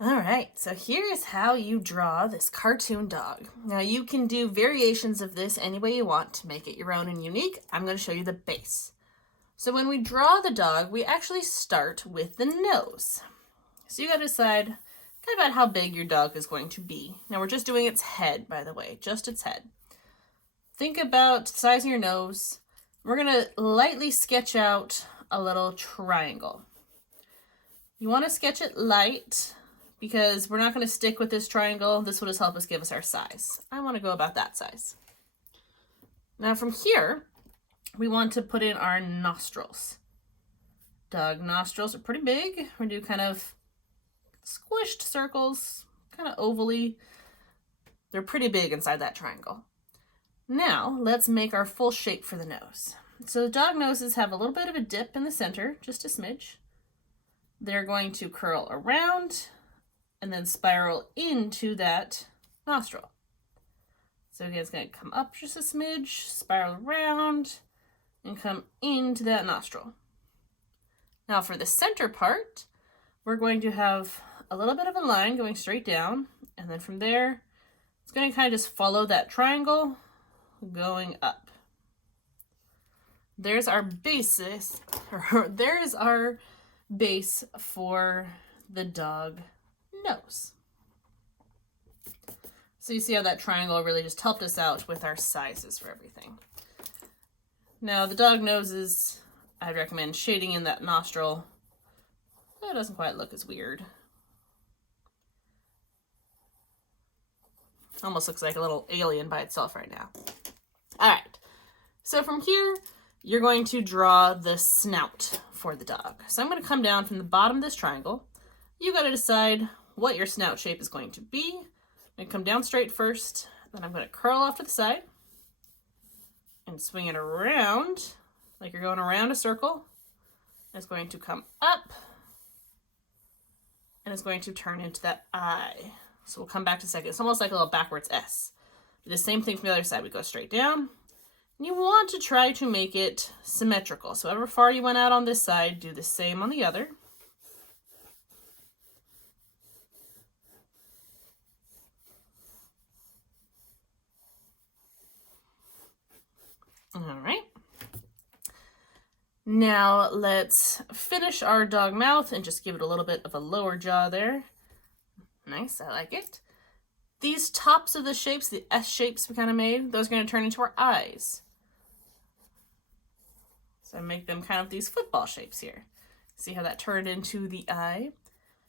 All right, so here's how you draw this cartoon dog. Now you can do variations of this any way you want to make it your own and unique. I'm going to show you the base. So when we draw the dog, we actually start with the nose. So you got to decide kind of about how big your dog is going to be. Now we're just doing its head, by the way, just its head. Think about the size of your nose. We're going to lightly sketch out a little triangle. You want to sketch it light, because we're not going to stick with this triangle. This will just help us give us our size. I want to go about that size. Now from here, we want to put in our nostrils. Dog nostrils are pretty big. We're going to do kind of squished circles, kind of ovally. They're pretty big inside that triangle. Now let's make our full shape for the nose. So the dog noses have a little bit of a dip in the center, just a smidge. They're going to curl around and then spiral into that nostril. So again, it's going to come up just a smidge, spiral around, and come into that nostril. Now for the center part, we're going to have a little bit of a line going straight down, and then from there, it's going to kind of just follow that triangle going up. There's our basis, or there's our base for the dog nose. So you see how that triangle really just helped us out with our sizes for everything. Now the dog noses, I'd recommend shading in that nostril. That doesn't quite look as weird. Almost looks like a little alien by itself right now. All right, so from here, you're going to draw the snout for the dog. So I'm going to come down from the bottom of this triangle. You got to decide what your snout shape is going to be. I'm going to come down straight first, then I'm going to curl off to the side and swing it around like you're going around a circle. It's going to come up and it's going to turn into that eye. So we'll come back to a second. It's almost like a little backwards S. Do the same thing from the other side. We go straight down. And you want to try to make it symmetrical. So however far you went out on this side, do the same on the other. All right. Now let's finish our dog mouth and just give it a little bit of a lower jaw there. Nice, I like it. These tops of the shapes, the S shapes we kind of made, those are going to turn into our eyes. So I make them kind of these football shapes here. See how that turned into the eye?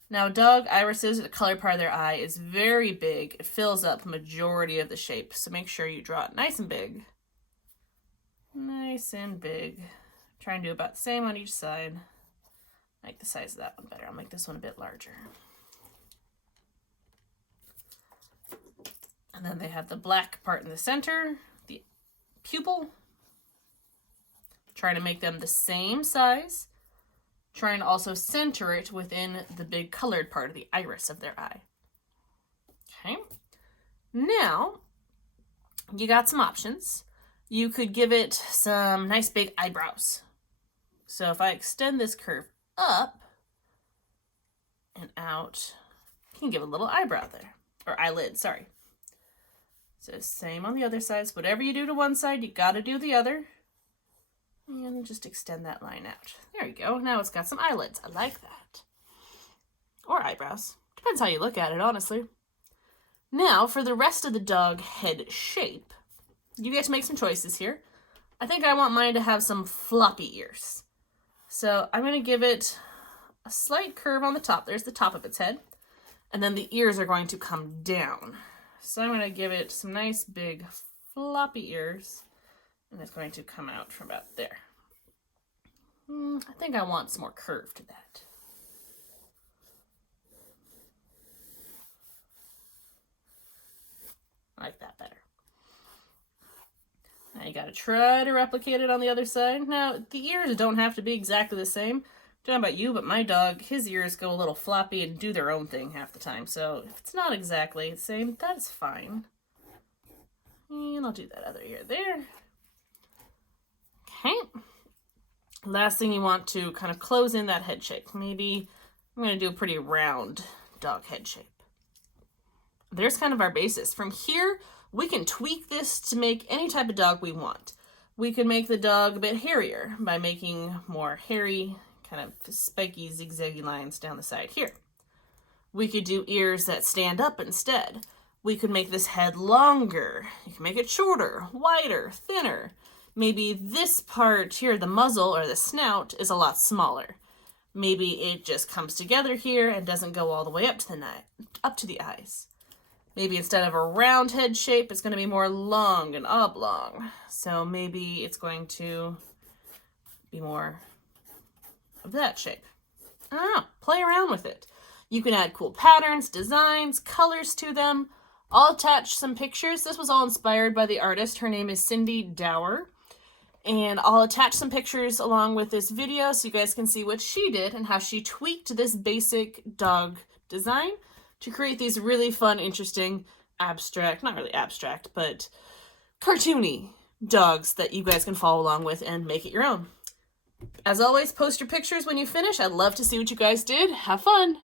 Now dog irises, the color part of their eye, is very big. It fills up the majority of the shape. So make sure you draw it nice and big. Nice and big. Try and do about the same on each side. I like the size of that one better. I'll make this one a bit larger. And then they have the black part in the center, the pupil. Try to make them the same size. Try and also center it within the big colored part of the iris of their eye. Okay. Now, you got some options. You could give it some nice big eyebrows. So if I extend this curve up and out, you can give a little eyebrow there, or eyelid, sorry. So same on the other side. So whatever you do to one side, you got to do the other. And just extend that line out. There you go. Now it's got some eyelids. I like that. Or eyebrows. Depends how you look at it, honestly. Now, for the rest of the dog head shape, you get to make some choices here. I think I want mine to have some floppy ears. So I'm going to give it a slight curve on the top. There's the top of its head. And then the ears are going to come down. So I'm going to give it some nice big floppy ears. And it's going to come out from about there. I think I want some more curve to that. I like that better. Now you got to try to replicate it on the other side. Now, the ears don't have to be exactly the same. I don't know about you, but my dog, his ears go a little floppy and do their own thing half the time. So if it's not exactly the same, that's fine. And I'll do that other ear there. Okay. Last thing, you want to kind of close in that head shape. Maybe I'm going to do a pretty round dog head shape. There's kind of our basis. From here, we can tweak this to make any type of dog we want. We could make the dog a bit hairier by making more hairy, kind of spiky, zigzaggy lines down the side here. We could do ears that stand up instead. We could make this head longer. You can make it shorter, wider, thinner. Maybe this part here, the muzzle or the snout, is a lot smaller. Maybe it just comes together here and doesn't go all the way up to the eyes. Maybe instead of a round head shape, it's going to be more long and oblong. So maybe it's going to be more of that shape. I don't know. Play around with it. You can add cool patterns, designs, colors to them. I'll attach some pictures. This was all inspired by the artist. Her name is Cindy DAUER. And I'll attach some pictures along with this video so you guys can see what she did and how she tweaked this basic dog design to create these really fun, interesting, abstract, not really abstract, but cartoony dogs that you guys can follow along with and make it your own. As always, post your pictures when you finish. I'd love to see what you guys did. Have fun!